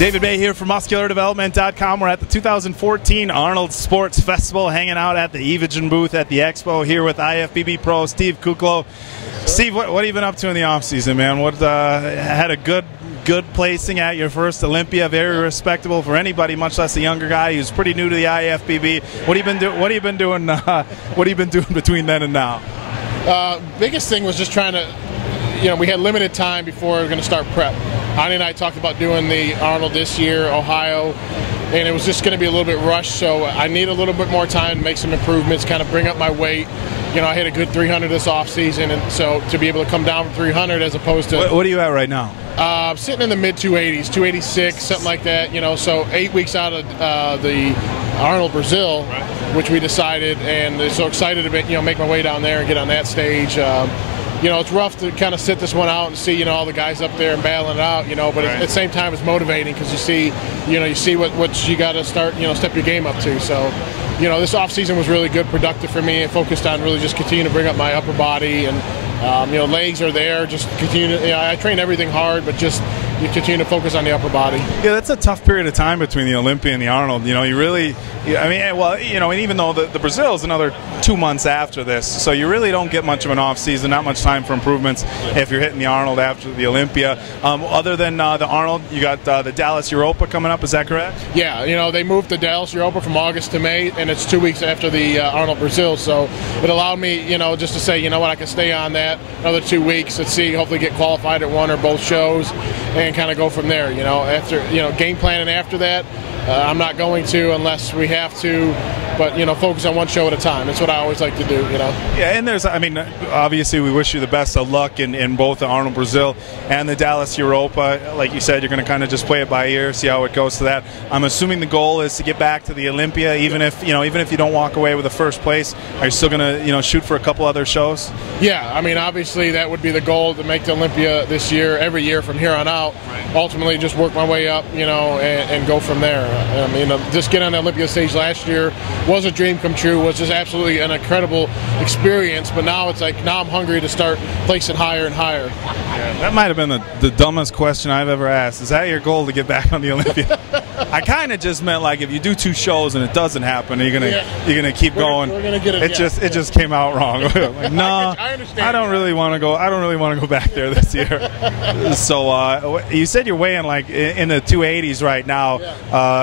David Baye here from MuscularDevelopment.com. We're at the 2014 Arnold Sports Festival, hanging out at the Evigen booth at the Expo here with IFBB Pro Steve Kuclo. Steve, what have you been up to in the off season, man? What had a good placing at your first Olympia, very respectable for anybody, much less a younger guy who's pretty new to the IFBB. What have you been doing? What have you been doing between then and now? Biggest thing was just trying to, we had limited time before we were going to start prep. Ani and I talked about doing the Arnold this year, Ohio, and it was just going to be a little bit rushed, so I need a little bit more time to make some improvements, kind of bring up my weight. I hit a good 300 this off season, and so to be able to come down from 300 as opposed to... What are you at right now? I'm sitting in the mid-280s, 286, something like that, so 8 weeks out of the Arnold Brazil, right, which we decided, and so excited to make my way down there and get on that stage. It's rough to kind of sit this one out and see, all the guys up there and battling it out, but right, at the same time it's motivating because you see what you got to start, step your game up to. So, this off season was really good, productive for me. I focused on really just continuing to bring up my upper body, and legs are there. Just continue to, I train everything hard, but just you continue to focus on the upper body. Yeah, that's a tough period of time between the Olympia and the Arnold. You really, and even though the Brazil is another 2 months after this, so you really don't get much of an off season, not much time for improvements if you're hitting the Arnold after the Olympia. Other than the Arnold, you got the Dallas Europa coming up. Is that correct? Yeah, they moved the Dallas Europa from August to May, and it's 2 weeks after the Arnold Brazil. So it allowed me, just to say, I can stay on that another 2 weeks. Let's see, hopefully get qualified at one or both shows, and kind of go from there. After game planning after that, I'm not going to unless we have to, but focus on one show at a time. That's what I always like to do. Yeah, and obviously we wish you the best of luck in both the Arnold Brazil and the Dallas Europa. Like you said, you're going to kind of just play it by ear, see how it goes to that. I'm assuming the goal is to get back to the Olympia, even if you don't walk away with a first place. Are you still going to shoot for a couple other shows? Yeah, obviously that would be the goal, to make the Olympia this year, every year from here on out. Right. Ultimately, just work my way up, and go from there. Just getting on the Olympia stage last year was a dream come true. Was just absolutely an incredible experience. But now it's like, now I'm hungry to start placing higher and higher. Yeah, that might have been the dumbest question I've ever asked. Is that your goal, to get back on the Olympia? I kind of just meant, like, if you do 2 shows and it doesn't happen, you're gonna keep going. We're gonna get it. It just came out wrong. Like, no, I don't really want to go. I don't really want to go back there this year. So you said you're weighing like in the 280s right now. Yeah.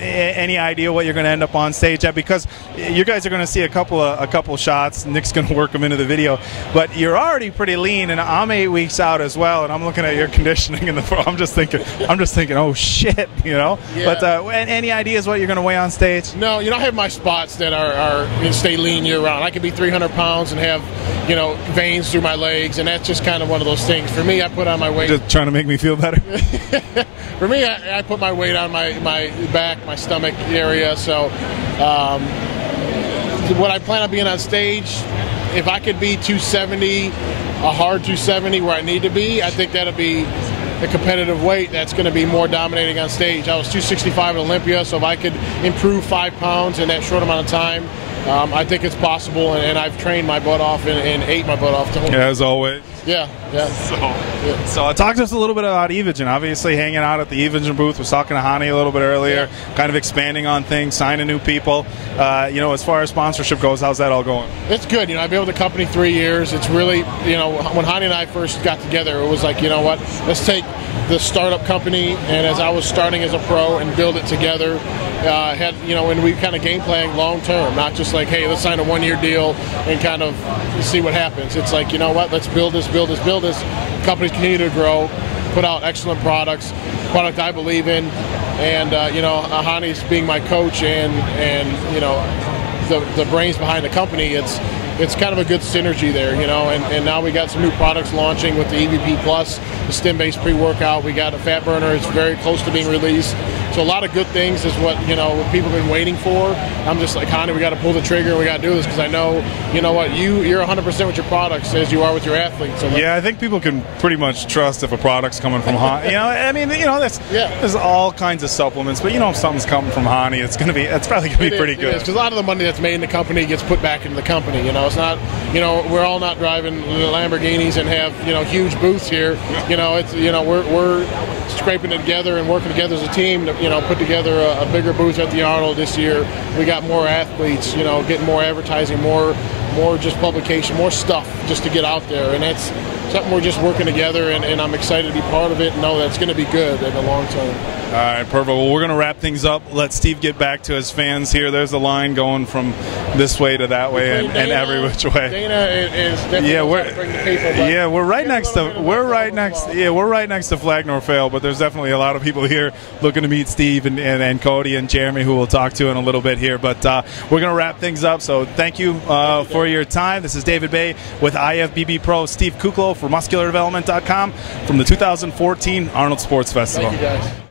Any idea what you're going to end up on stage at? Because you guys are going to see a couple shots. Nick's going to work them into the video, but you're already pretty lean, and I'm 8 weeks out as well. And I'm looking at your conditioning in the. I'm just thinking, oh shit, Yeah. But any ideas what you're going to weigh on stage? No, I have my spots that are stay lean year round. I could be 300 pounds and have veins through my legs, and that's just kind of one of those things. For me, I put on my weight. Just trying to make me feel better. For me, I put my weight on my back, my stomach area. So what I plan on being on stage, if I could be 270, a hard 270 where I need to be, I think that'll be a competitive weight that's going to be more dominating on stage. I was 265 at Olympia, so if I could improve 5 pounds in that short amount of time, I think it's possible, and I've trained my butt off and ate my butt off. As always. Yeah. So talk to us a little bit about Evigen. Obviously, hanging out at the Evigen booth. Was talking to Hani a little bit earlier, kind of expanding on things, signing new people. As far as sponsorship goes, how's that all going? It's good. I've been with the company 3 years. It's really, when Hani and I first got together, it was like, what, let's take the startup company, and as I was starting as a pro, and build it together. And we kind of game plan long term, not just like, hey, let's sign a 1-year deal and kind of see what happens. It's like, what, let's build this. Companies continue to grow, put out excellent product I believe in, and Hani's being my coach and the brains behind the company. It's kind of a good synergy there, and now we got some new products launching with the EVP Plus, the stem-based pre-workout. We got a fat burner. It's very close to being released. So a lot of good things is what what people have been waiting for. I'm just like, Hani, we got to pull the trigger. We got to do this because I know, what, you're 100% with your products as you are with your athletes. So yeah, I think people can pretty much trust if a product's coming from Hani. There's all kinds of supplements, but if something's coming from Hani, it's probably gonna be pretty good. Because a lot of the money that's made in the company gets put back into the company. it's not, we're all not driving the Lamborghinis and have, huge booths here. It's, we're scraping it together and working together as a team to, put together a bigger booth at the Arnold this year. We got more athletes, getting more advertising, more just publication, more stuff just to get out there, and that's something we're just working together, and I'm excited to be part of it and know that's going to be good in the long term. All right, perfect. Well, we're going to wrap things up. Let Steve get back to his fans here. There's a line going from this way to that way and every which way. Dana is definitely bring the people, we're right next to Flag Nor Fail, but there's definitely a lot of people here looking to meet Steve and Cody and Jeremy, who we'll talk to in a little bit here. But we're going to wrap things up. So thank you for your time. This is David Baye with IFBB Pro, Steve Kuclo for MuscularDevelopment.com from the 2014 Arnold Sports Festival. Thank you, guys.